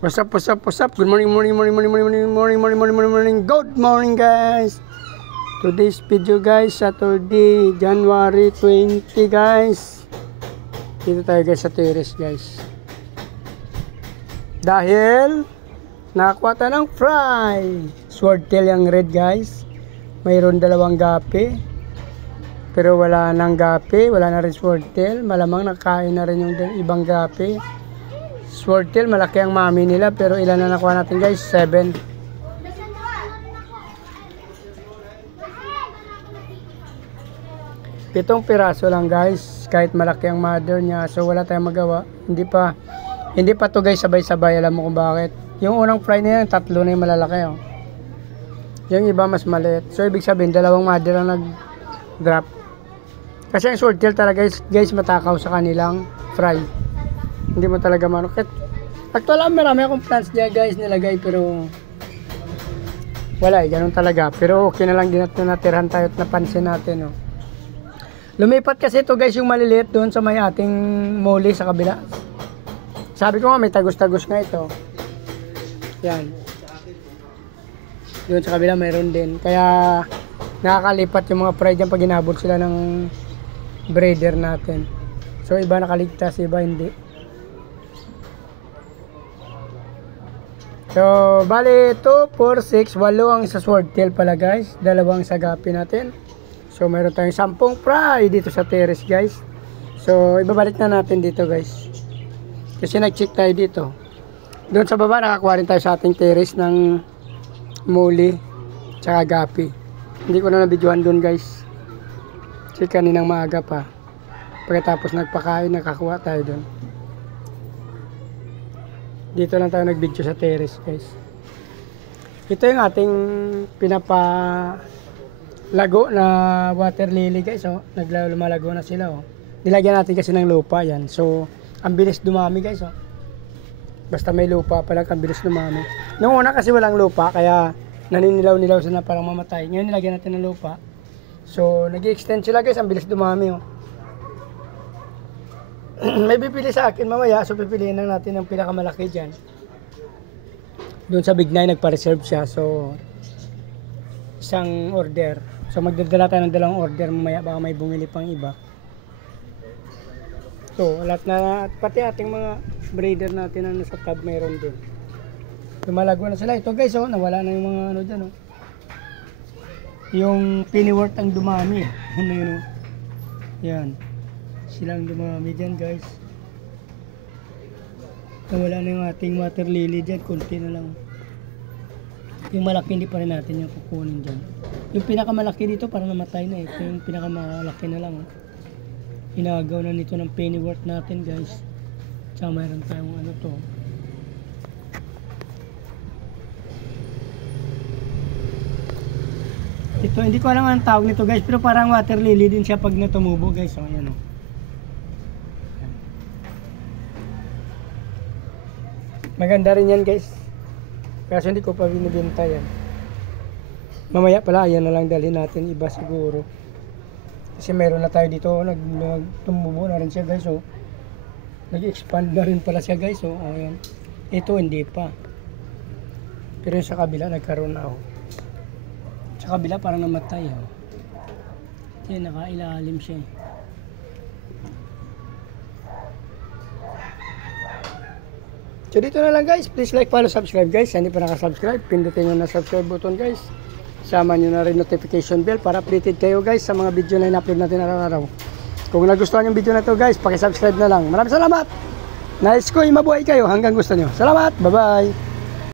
What's up, what's up, what's up? Good morning, morning, morning, morning, morning, morning, morning, morning, morning, morning, morning. Good morning, guys. Today's video, guys, Saturday, January 20, guys. Dito tayo, guys, sa terrace, guys. Dahil nakakuha tayo ng fry. Swordtail yung red, guys. Mayroon dalawang gapi. Pero wala nang gapi, wala na rin swordtail. Malamang nakain na rin yung ibang gapi. Swordtail, malaki ang mami nila, pero ilan na nakuha natin, guys? 7. Pitong piraso lang, guys, kahit malaki ang mother niya, so wala tayong magawa. Hindi pa to, guys, sabay-sabay. Alam mo kung bakit? Yung unang fry na yan, 3 na yung malalaki, oh. Yung iba mas maliit, so ibig sabihin dalawang mother ang nag-drop. Kasi ang swordtail talaga, guys, matakaw sa kanilang fry. Hindi mo talaga manukit. Actually, marami akong plants dyan, guys, nilagay, pero wala, ganun talaga. Pero okay na lang din at natirhan tayo at napansin natin, oh. Lumipat kasi ito, guys, yung maliliit doon sa may ating muli sa kabila. Sabi ko nga, may tagos-tagos nga ito. Yan. Doon sa kabila mayroon din. Kaya nakakalipat yung mga fry dyan pag inabot sila ng breeder natin. So iba nakaligtas, iba hindi. So bali 2, 4, 6, 8 ang sa swordtail pala, guys. 2 ang sa gapi natin. So mayroon tayong 10 fry dito sa terrace, guys. So ibabalik na natin dito, guys. Kasi nag-check tayo dito. Doon sa baba nakakuha rin tayo sa ating terrace ng muli tsaka gapi. Hindi ko na nabidyohan doon, guys. Kasi kaninang maaga pa. Pagkatapos nagpakain, nakakuha tayo doon. Dito lang tayo nag-video sa terrace, guys. Ito yung ating pinapalago na water lily, guys, oh. Lumalago na sila, oh. Nilagyan natin kasi ng lupa yan. So ang bilis dumami, guys, oh. Basta may lupa pala, ang bilis dumami. Noong una kasi walang lupa, kaya naninilaw-nilaw sila parang mamatay. Ngayon nilagyan natin ng lupa. So nag-i-extend sila, guys, ang bilis dumami, oh. May pipili sa akin mamaya, so pipiliin lang natin ang pinakamalaki dyan. Doon sa Big 9 nagpa-reserve siya, so isang order. So magdadala tayo ng 2 order mamaya, baka may bumili pang iba. So lahat na, pati ating mga breeder natin na nasa tab mayroon din. Lumalago na sila. Ito, guys, oh, nawala na yung mga ano dyan, oh. Yung pennyworth ang dumami. Ano yun, oh. Yan. Silang dumami dyan, guys. Nawala na yung ating water lily dyan. Kunti na lang. Yung malaki hindi pa rin natin yung kukunin dyan. Yung pinakamalaki dito parang namatay na, eh. Ito yung pinakamalaki na lang, oh. Inagaw na nito ng pennyworth natin, guys. Tsaka mayroon tayong ano to. Ito, hindi ko alam ang tawag nito, guys, pero parang water lily din siya pag natumubo, guys. So, ayan, oh. Maganda rin yan, guys. Kasi hindi ko pa binibenta yan. Mamaya pala, ayan na lang dalhin natin iba siguro. Kasi meron na tayo dito, nagtumubo na rin siya, guys. So, nag-expand na rin pala siya, guys. So, ayan. Ito, hindi pa. Pero sa kabila, nagkaroon na, oh. Sa kabila parang namatay, oh. Kasi nakailalim siya, eh. So dito na lang, guys. Please like, follow, subscribe, guys. Hindi pa nakasubscribe, pindutin nyo na subscribe button, guys. Sama nyo na rin notification bell para updated kayo, guys, sa mga video na in-upload natin araw-araw. Kung nagustuhan yung video na to, guys, pakisubscribe na lang. Maraming salamat. Nice ko, mabuhay kayo hanggang gusto nyo. Salamat. Bye-bye.